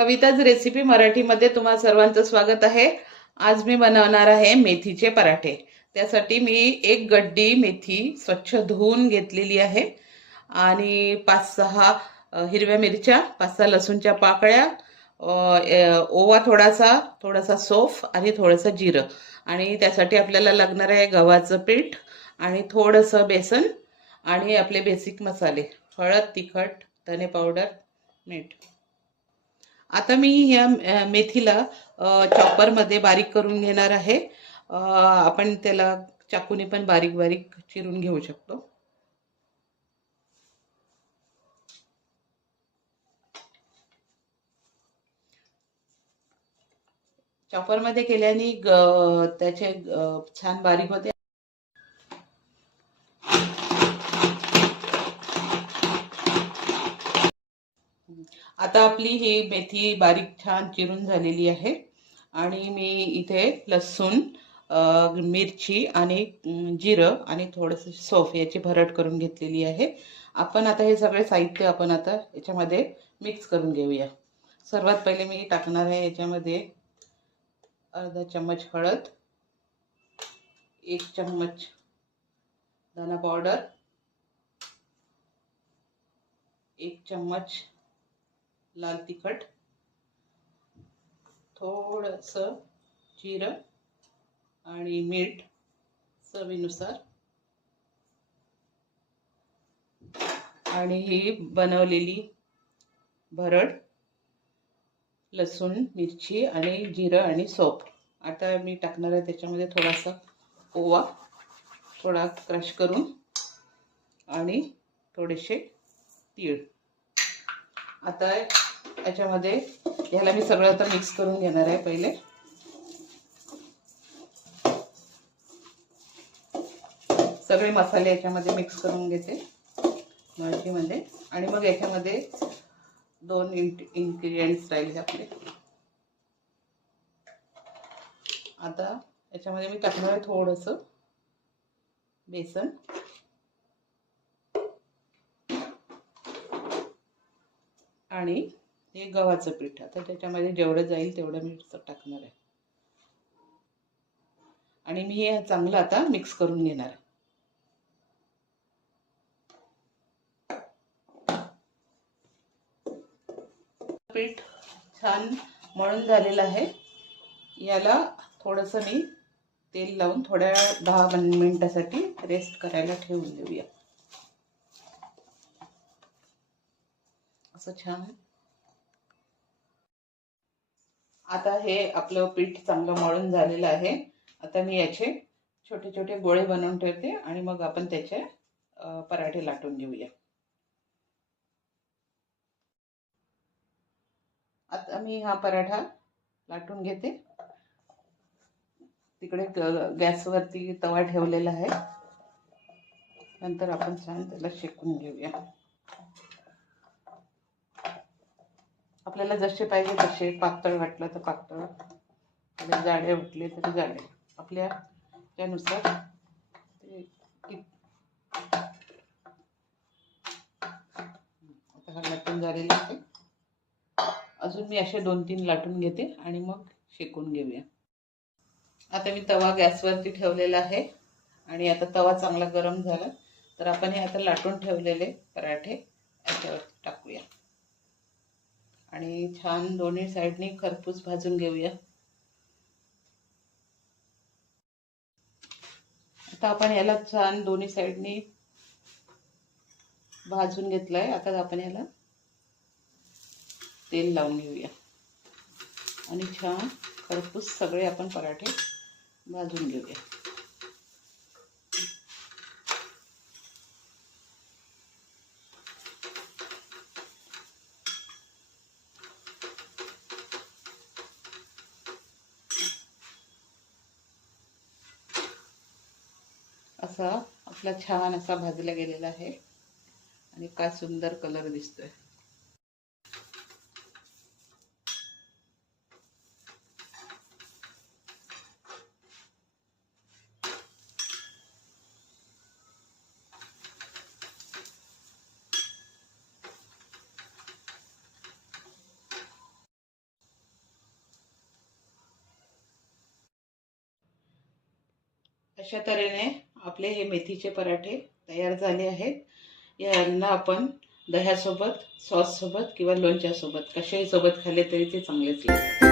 Kavita's recipe मराठीमध्ये तुम्हा सर्वांचं स्वागत आहे। आज मी बनवणार आहे मेथीचे पराठे। त्यासाठी मी एक गड्डी मेथी स्वच्छ धुवून घेतलेली आहे आणि 5-6 हिरव्या मिरच्या, 5-6 लसूणच्या पाकळ्या, ओवा थोडासा सौंफ आणि थोडंसं जिरं। आणि त्यासाठी आपल्याला लागणार आहे गव्हाचं पीठ आणि थोडंसं बेसन आणि आपले बेसिक मसाले, हळद, तिखट, धने पावडर, मीठ। आता मी या मेथीला चॉपरमध्ये बारीक करून घेणार आहे। आपण त्याला चाकूने पण बारीक बारीक चिरून घेऊ शकतो। चॉपरमध्ये केल्याने त्याचे छान बारीक होते। आता आपली ही मेथी बारीक छान चिरून झालेली आहे आणि मी इथे लसूण, मिरची आणि जिरं आणि थोडंसं सौंफ याची भरड करून घेतलेली आहे। आपण आता हे सगळे साहित्य आपण आता याच्यामध्ये मिक्स करून घेऊया। सर्वात पहिले मी टाकणार आहे याच्यामध्ये अर्धा चम्मच हळद, 1 चम्मच धना पावडर, 1 चम्मच लाल तिखट, थोडंसं जिरं आणि मीठ चवीनुसार, आणि ही बनवलेली भरड लसूण, मिरची आणि जिरं आणि सौंफ। आता मी टाकणार आहे त्याच्यामध्ये थोडासा ओवा, थोडा क्रश करून, आणि थोडेसे तीळ। आता याच्यामध्ये ह्याला मी सगळं आता मिक्स करून घेणार आहे। पहिले सगळे मसाले याच्यामध्ये मिक्स करून घेते भाजीमध्ये, आणि मग याच्यामध्ये 2 इन्ग्रेडियंट्स राहिले आपले। आता याच्यामध्ये मी टाकणार आहे थोडंसं बेसन आणि हे गव्हाचं पीठ। आता त्याच्यामध्ये जेवढं जाईल तेवढं मी टाकणार आहे आणि मी हे चांगलं आता मिक्स करून घेणार आहे। पीठ छान मळून झालेलं आहे। याला थोडंसं मी तेल लावून थोड्या 10 मिनिटासाठी रेस्ट करायला ठेवून देऊया। असं छान आता हे आपलं पीठ चांगलं मळून झालेलं आहे। आता मी याचे छोटे छोटे गोळे बनवून ठेवते आणि मग आपण त्याचे पराठे लाटून घेऊया। आता मी हा पराठा लाटून घेते। तिकडे गॅसवरती तवा ठेवलेला आहे, नंतर आपण छान त्याला शेकून घेऊया। आपल्याला जसे पाहिजे तसे, पातळ वाटलं तर पातळ, जाडे वाटले तर जाडे, आपल्या त्यानुसार। आता हा लाटून झालेला आहे। अजून मी असे 2-3 लाटून घेते आणि मग शेकून घेऊया। आता मी तवा गॅसवरती ठेवलेला आहे आणि आता तवा चांगला गरम झाला तर आपण हे आता लाटून ठेवलेले पराठे याच्यावर टाकूया आणि छान दोन्ही साइडनी खरपूस भाजून घेऊया। आता आपण याला छान दोन्ही साइडनी भाजून घेतलंय। आता आपण याला तेल लावून घेऊया आणि छान खरपूस सगळे आपण पराठे भाजून घेऊया। असा आपला छान असा भाजला गेलेला आहे आणि काय सुंदर कलर दिसतोय। अशा तऱ्हेने आपले हे मेथीचे पराठे तयार झाले आहेत. यांना आपण दह्यासोबत, सॉससोबत किंवा लोणच्यासोबत कशाही सोबत खाल्ले तरी ते चांगलेच लागतात.